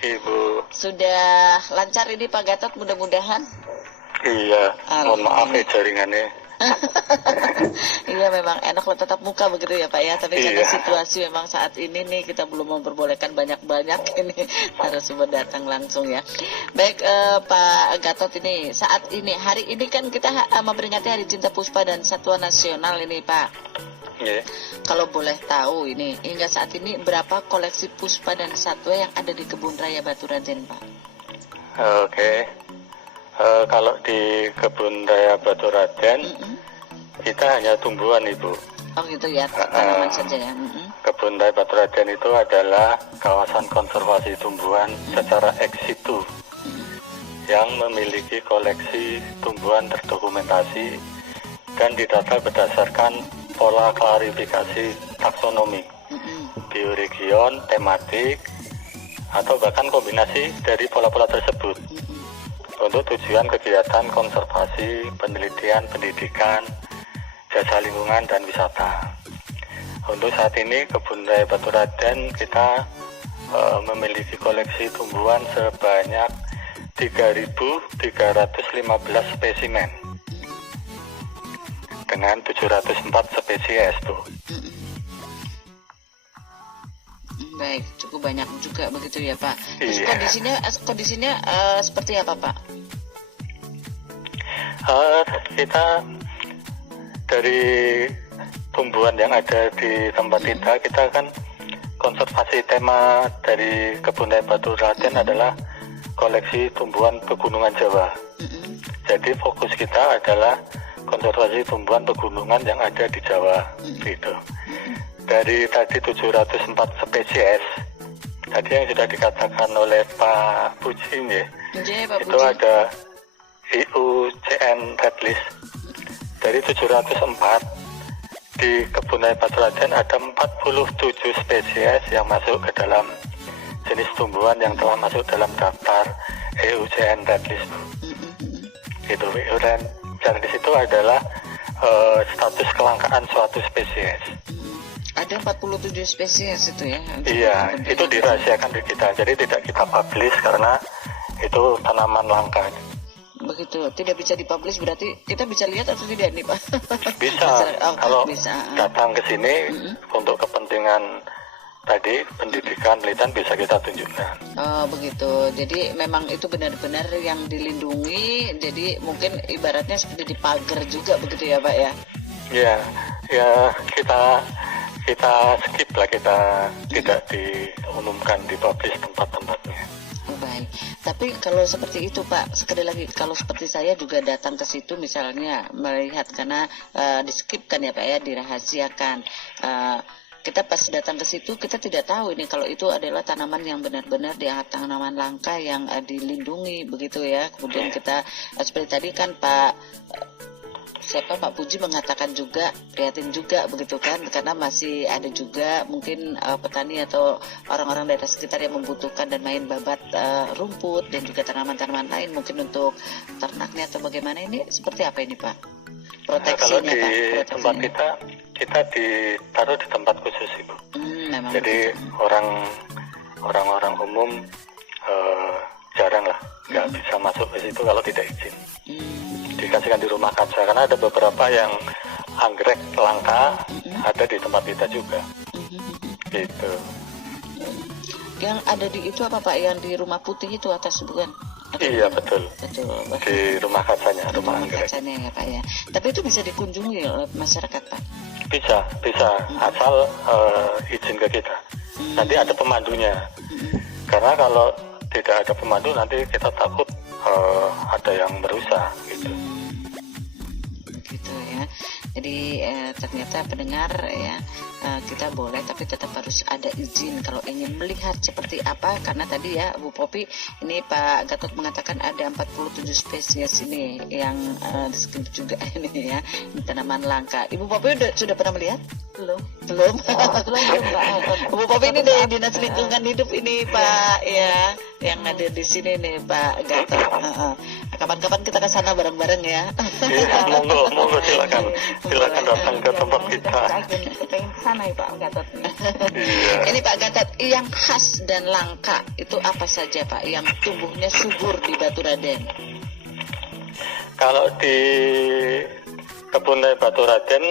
pagi, Bu. Sudah lancar ini Pak Gatot mudah-mudahan. Iya, mohon maaf ya jaringannya. Iya memang enak lo tatap muka begitu ya Pak ya. Tapi karena Iya. situasi memang saat ini nih kita belum memperbolehkan banyak-banyak ini harus datang langsung ya. Baik Pak Gatot, ini saat ini hari ini kan kita memperingati Hari Cinta Puspa dan Satwa Nasional ini Pak. Iya. Kalau boleh tahu ini hingga saat ini berapa koleksi puspa dan satwa yang ada di Kebun Raya Baturaden Pak? Oke. Kalau di Kebun Raya Baturaden, kita hanya tumbuhan, Ibu. Oh gitu ya, tanaman saja ya. Kebun Raya Baturaden itu adalah kawasan konservasi tumbuhan secara ex situ yang memiliki koleksi tumbuhan terdokumentasi dan didata berdasarkan pola klarifikasi taksonomi, bioregion, tematik, atau bahkan kombinasi dari pola-pola tersebut untuk tujuan kegiatan konservasi, penelitian, pendidikan, jasa lingkungan, dan wisata. Untuk saat ini Kebun Raya Baturaden kita memiliki koleksi tumbuhan sebanyak 3.315 spesimen dengan 704 spesies, Bu. Baik, cukup banyak juga begitu ya Pak. Terus Iya. kondisinya seperti apa Pak? Kita dari tumbuhan yang ada di tempat kita kan konservasi. Tema dari Kebun Raya Baturaden adalah koleksi tumbuhan pegunungan Jawa. Jadi fokus kita adalah konservasi tumbuhan pegunungan yang ada di Jawa, gitu. Dari tadi 704 spesies, tadi yang sudah dikatakan oleh Pak Puji ya, Pak itu Puji. ada IUCN Red List. Dari 704 di Kebun Raya Baturaden ada 47 spesies yang masuk ke dalam jenis tumbuhan yang telah masuk dalam daftar IUCN Red List. Itu IUCN Red List itu adalah status kelangkaan suatu spesies. Ada 47 spesies itu ya? Iya, itu dirahasiakan di kita, jadi tidak kita publish karena itu tanaman langka. Begitu, tidak bisa dipublish berarti kita bisa lihat atau tidak nih Pak? Bisa, kalau datang ke sini untuk kepentingan tadi pendidikan, penelitian bisa kita tunjukkan. Oh begitu, jadi memang itu benar-benar yang dilindungi, jadi mungkin ibaratnya seperti dipagar juga begitu ya Pak ya? Ya kita skip lah, kita tidak diumumkan, dipublish tempat-tempatnya. Baik, tapi kalau seperti itu Pak, sekali lagi kalau seperti saya juga datang ke situ misalnya melihat karena di-skip kan ya Pak ya, dirahasiakan. Kita pas datang ke situ kita tidak tahu ini kalau itu adalah tanaman yang benar-benar dianggap tanaman langka yang dilindungi begitu ya. Kemudian kita seperti tadi kan Pak Puji mengatakan juga prihatin juga begitu kan, karena masih ada juga mungkin petani atau orang-orang daerah sekitar yang membutuhkan dan main babat rumput dan juga tanaman-tanaman lain mungkin untuk ternaknya atau bagaimana. Ini seperti apa ini Pak? Proteksinya kalau di Pak? Tempat kita ditaruh di tempat khusus Ibu. Jadi orang-orang umum jarang lah, nggak bisa masuk ke situ kalau tidak izin. Dikasihkan di rumah kaca, karena ada beberapa yang anggrek langka ada di tempat kita juga. Gitu. Yang ada di itu apa Pak? Yang di rumah putih itu atas bukan? Iya betul. Di rumah kacanya, rumah anggrek. Kacanya ya Pak ya. Tapi itu bisa dikunjungi oleh masyarakat Pak? Bisa, asal izin ke kita. Nanti ada pemandunya. Karena kalau tidak ada pemandu nanti kita takut ada yang merusak gitu. Gitu ya. Jadi ternyata pendengar ya, kita boleh tapi tetap harus ada izin kalau ingin melihat seperti apa, karena tadi ya Bu Popi ini Pak Gatot mengatakan ada 47 spesies ini yang di juga ini ya, tanaman langka. Ibu Popi sudah pernah melihat? Belum. Bu Popi ini dari Dinas Lingkungan Hidup ini Pak ya, yang ada di sini nih Pak Gatot. kapan-kapan kita ke sana bareng-bareng ya. Iya, monggo silakan datang ke tempat kita. Pengen ke sana ya Pak Gatot. Iya. Ini Pak Gatot, yang khas dan langka itu apa saja Pak yang tumbuhnya subur di Baturaden? Kalau di kebun teh Baturaden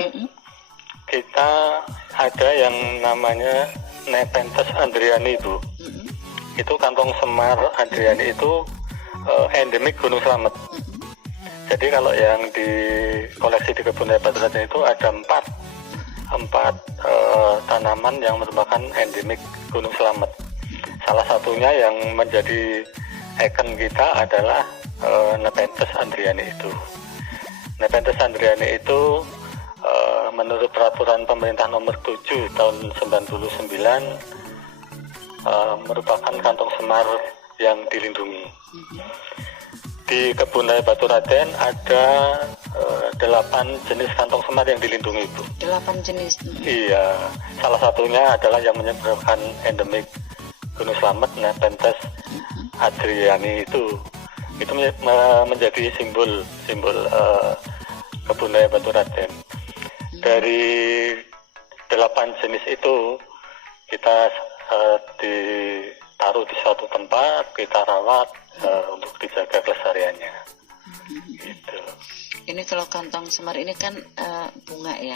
kita ada yang namanya Nepenthes andriani Bu. Itu kantong semar andriani itu endemik Gunung Slamet. Jadi kalau yang di koleksi di kebun teh Baturaden itu ada empat tanaman yang merupakan endemik Gunung Slamet. Salah satunya yang menjadi ikon kita adalah Nepenthes andriani itu. Nepenthes andriani itu menurut peraturan pemerintah nomor 7 tahun 99 merupakan kantong semar yang dilindungi. Di kebun raya Baturaden ada 8 jenis kantong semar yang dilindungi Bu. 8 jenis. Iya, salah satunya adalah yang menyebabkan endemik Gunung Slamet, Nepenthes andriani itu menjadi simbol kebun raya Baturaden. Dari 8 jenis itu kita ditaruh di suatu tempat, kita rawat untuk dijaga kelestariannya. Gitu. Ini kalau kantong semar ini kan bunga ya?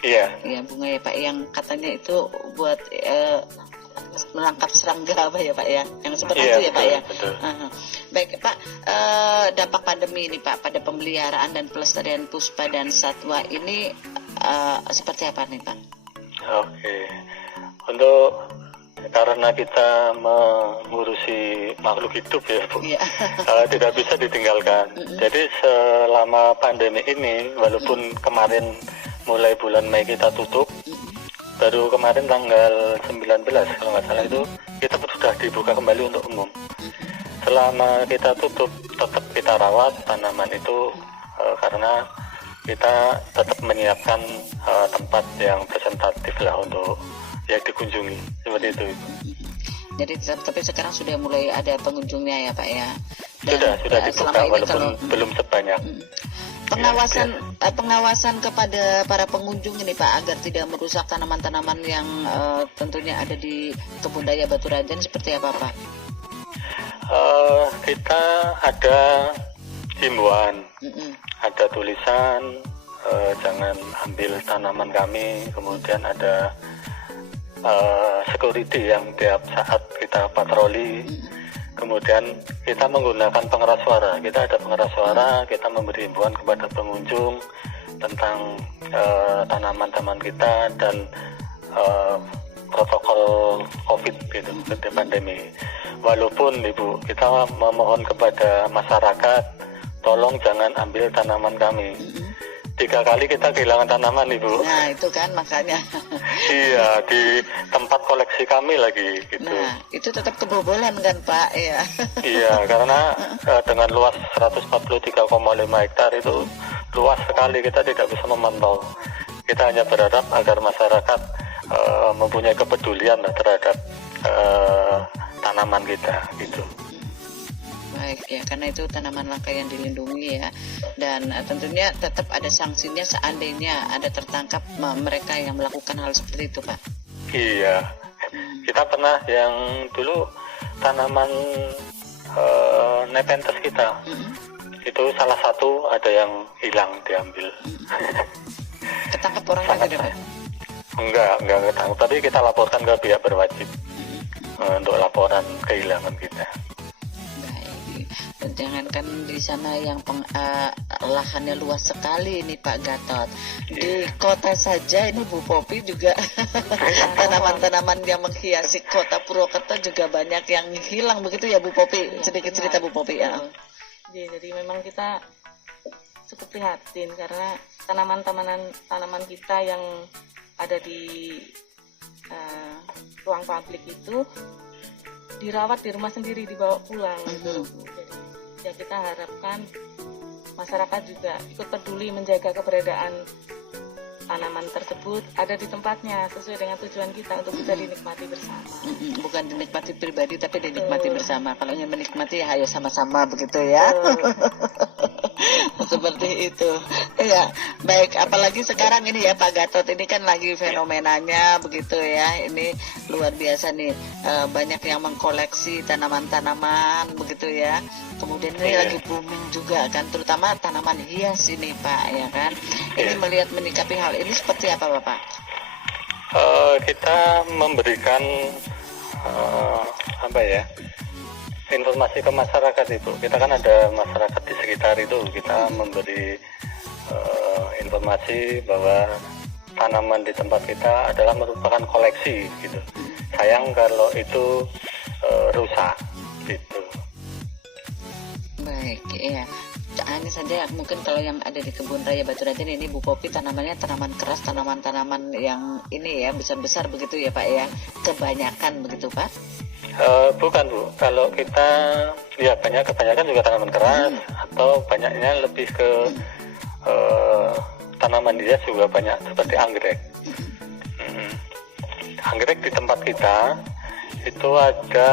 Iya. Iya bunga ya Pak, yang katanya itu buat menangkap serangga apa ya Pak ya? Yang seperti itu ya Pak ya? Betul. Baik Pak, dampak pandemi ini Pak pada pemeliharaan dan pelestarian puspa dan satwa ini seperti apa nih Pak? Oke. Karena kita mengurusi makhluk hidup ya Bu, tidak bisa ditinggalkan. Jadi selama pandemi ini, walaupun kemarin mulai bulan Mei kita tutup, baru kemarin tanggal 19 kalau nggak salah itu kita sudah dibuka kembali untuk umum. Selama kita tutup, tetap kita rawat tanaman itu karena kita tetap menyiapkan tempat yang presentatif lah untuk yang dikunjungi, seperti itu. Jadi tapi sekarang sudah mulai ada pengunjungnya ya Pak ya. Dan sudah dibuka walaupun belum sebanyak. Pengawasan kepada para pengunjung ini Pak agar tidak merusak tanaman-tanaman yang tentunya ada di kebun raya Baturaden seperti apa Pak? Kita ada himbauan, ada tulisan jangan ambil tanaman kami, kemudian ada security yang tiap saat kita patroli. Kemudian kita menggunakan pengeras suara. Kita ada pengeras suara, kita memberi himbauan kepada pengunjung tentang tanaman-tanaman kita dan protokol COVID gitu, ketika pandemi. Walaupun Ibu, kita memohon kepada masyarakat, tolong jangan ambil tanaman kami. 3 kali kita kehilangan tanaman Ibu. Nah itu kan makanya. Iya, di tempat koleksi kami lagi gitu. Nah itu tetap kebobolan kan Pak ya. Iya, karena dengan luas 143,5 hektar itu luas sekali, kita tidak bisa memantau. Kita hanya berharap agar masyarakat mempunyai kepedulian terhadap tanaman kita gitu. Baik ya, karena itu tanaman langka yang dilindungi ya, dan tentunya tetap ada sanksinya seandainya ada tertangkap mereka yang melakukan hal seperti itu Pak. Iya, kita pernah yang dulu tanaman Nepenthes kita itu salah satu ada yang hilang diambil. Ketangkap orangnya tidak Pak? Enggak ketangkap, tapi kita laporkan ke pihak berwajib untuk laporan kehilangan kita. Jangankan di sana yang lahannya luas sekali ini Pak Gatot. Di kota saja ini Bu Popi juga tanaman-tanaman yang menghiasi kota Purwokerto juga banyak yang hilang begitu ya Bu Popi. Sedikit cerita Bu Popi ya. Jadi memang kita cukup prihatin karena tanaman kita yang ada di ruang publik itu dirawat di rumah sendiri, dibawa pulang gitu. Jadi ya kita harapkan masyarakat juga ikut peduli menjaga keberadaan tanaman tersebut ada di tempatnya sesuai dengan tujuan kita untuk bisa dinikmati bersama. Bukan dinikmati pribadi tapi dinikmati bersama. Kalau ingin menikmati ya ayo sama-sama begitu ya. Seperti itu. Ya, baik. Apalagi sekarang ini ya Pak Gatot, ini kan lagi fenomenanya begitu ya. Ini luar biasa nih. Banyak yang mengkoleksi tanaman-tanaman begitu ya. Kemudian ini lagi booming juga kan, terutama tanaman hias ini Pak ya kan. Ini melihat menyikapi hal ini seperti apa Bapak? Kita memberikan informasi ke masyarakat itu. Kita kan ada masyarakat di sekitar itu, kita memberi informasi bahwa tanaman di tempat kita adalah merupakan koleksi gitu. Sayang kalau itu rusak gitu. Baik, ya. Hanya saja mungkin kalau yang ada di Kebun Raya Batu Raden ini Bu Popi tanamannya tanaman keras, tanaman-tanaman yang ini ya besar-besar begitu ya Pak ya, kebanyakan begitu Pak? Bukan Bu, kalau kita ya kebanyakan juga tanaman keras atau banyaknya lebih ke tanaman hias juga banyak seperti anggrek. Anggrek di tempat kita itu ada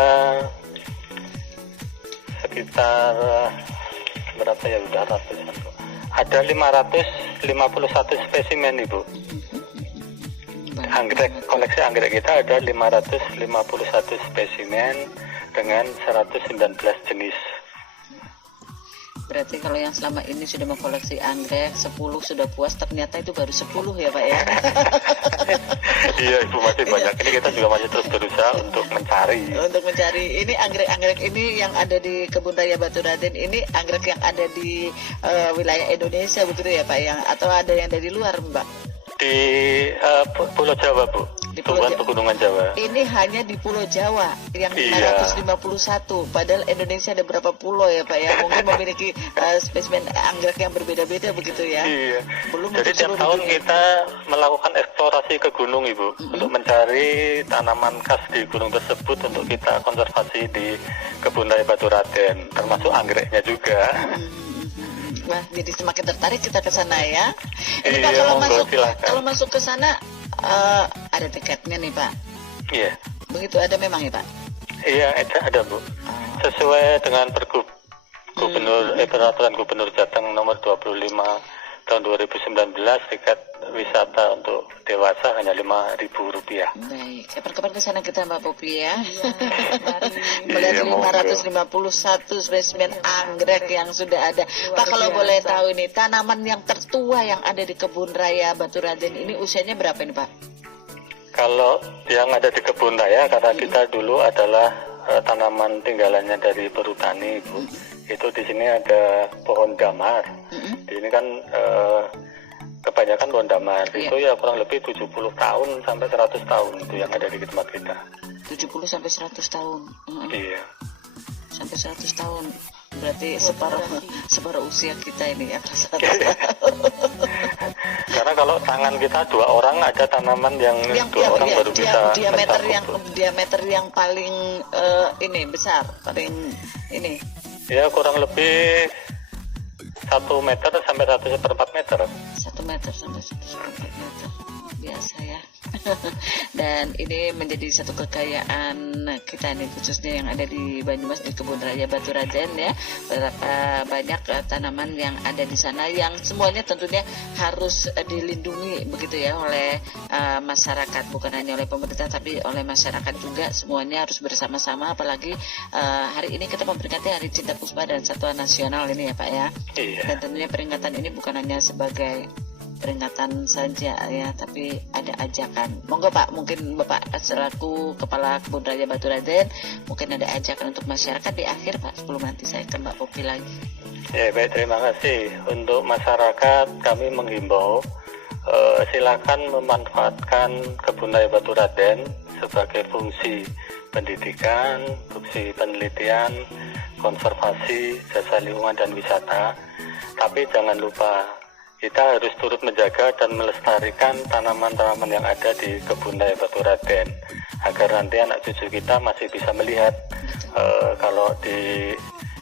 sekitar berapa ya, udah ratusan Bu. Ada 551 spesimen Ibu. Anggrek, koleksi anggrek kita ada 551 spesimen dengan 119 jenis. Berarti kalau yang selama ini sudah mengkoleksi anggrek 10 sudah puas, ternyata itu baru 10 ya Pak ya. Iya Ibu, masih banyak. Ini kita juga masih terus berusaha untuk mencari. Untuk mencari ini anggrek-anggrek ini yang ada di Kebun Raya Batu Raden ini anggrek yang ada di wilayah Indonesia begitu ya Pak yang, atau ada yang dari luar Mbak? Di Pulau Jawa Bu, tumbuhan pegunungan Jawa. Ini hanya di Pulau Jawa yang 551, padahal Indonesia ada berapa pulau ya Pak ya, mungkin memiliki spesimen anggrek yang berbeda-beda begitu ya. Iya. Belum jadi tiap tahun kita melakukan eksplorasi ke gunung Ibu, untuk mencari tanaman khas di gunung tersebut untuk kita konservasi di Kebun Raya Batu Raden, termasuk anggreknya juga. Wah, jadi semakin tertarik kita ke sana ya. Ini Iya, Pak silakan. kalau masuk ke sana ada tiketnya nih Pak. Iya. Begitu ada memang ya Pak? Iya, ada Bu. Sesuai dengan Peraturan Gubernur Jateng nomor 25 tahun 2019, tiket wisata untuk dewasa hanya Rp5.000. Baik, kapan-kapan ke sana kita Mbak Popi ya. Iya, Melihat 551 spesimen anggrek yang sudah ada. Pak, kalau boleh tahu ini tanaman yang tertua yang ada di Kebun Raya Batu Raden ini usianya berapa ini Pak? Kalau yang ada di Kebun Raya, karena kita dulu adalah tanaman tinggalannya dari perhutani Bu. Itu di sini ada pohon damar. Ini kan kebanyakan pohon damar. Itu ya kurang lebih 70 tahun sampai 100 tahun itu yang ada di tempat kita. 70 sampai 100 tahun. Iya. Sampai 100 tahun. Berarti separuh usia kita ini ya. Karena kalau tangan kita 2 orang ada tanaman yang 2 orang baru bisa diameter yang paling ini besar, paling ini. Ya kurang lebih 1 meter sampai 1,4 meter. 1 meter sampai 1,4 meter. Biasa ya. Dan ini menjadi satu kekayaan kita nih, khususnya yang ada di Banyumas di Kebun Raya Batu Raden ya. Berapa banyak tanaman yang ada di sana yang semuanya tentunya harus dilindungi begitu ya oleh masyarakat, bukan hanya oleh pemerintah tapi oleh masyarakat juga, semuanya harus bersama-sama. Apalagi hari ini kita memperingati Hari Cinta Puspa dan Satwa Nasional ini ya Pak ya. Iya. Dan tentunya peringatan ini bukan hanya sebagai peringatan saja ya, tapi ada ajakan. Monggo Pak, mungkin Bapak selaku Kepala Kebun Raya Batu Raden mungkin ada ajakan untuk masyarakat di akhir Pak, sebelum nanti saya ke Mbak Popi lagi. Ya baik, terima kasih. Untuk masyarakat kami menghimbau silakan memanfaatkan Kebun Raya Batu Raden sebagai fungsi pendidikan, fungsi penelitian, konservasi, jasa lingkungan dan wisata. Tapi jangan lupa kita harus turut menjaga dan melestarikan tanaman-tanaman yang ada di Kebun Raya Batu Raden, agar nanti anak cucu kita masih bisa melihat kalau di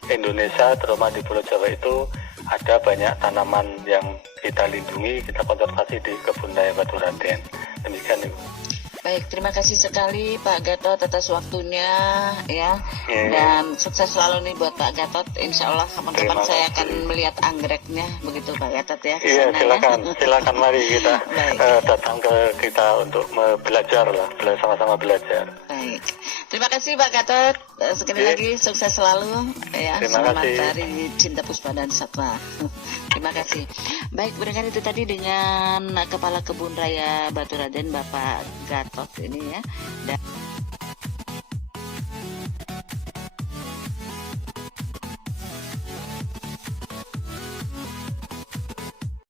Indonesia, terutama di Pulau Jawa itu ada banyak tanaman yang kita lindungi, kita konservasi di kebun raya Batu Raden. Demikian Ibu. Baik, terima kasih sekali Pak Gatot atas waktunya ya. Iya. Dan sukses selalu nih buat Pak Gatot. Insya Allah kapan-kapan Terima saya kasih. akan melihat anggreknya begitu Pak Gatot ya. ke Iya, sana, silakan, ya. silakan mari kita Baik. datang ke kita untuk belajar lah, sama-sama belajar. Baik, terima kasih Pak Gatot. Sekali Oke. lagi sukses selalu ya. Terima Selamat kasih. Hari Cinta Puspa dan Satwa. Terima kasih. Baik, berdengar itu tadi dengan Kepala Kebun Raya Batu Raden Bapak Gatot ini ya. Dan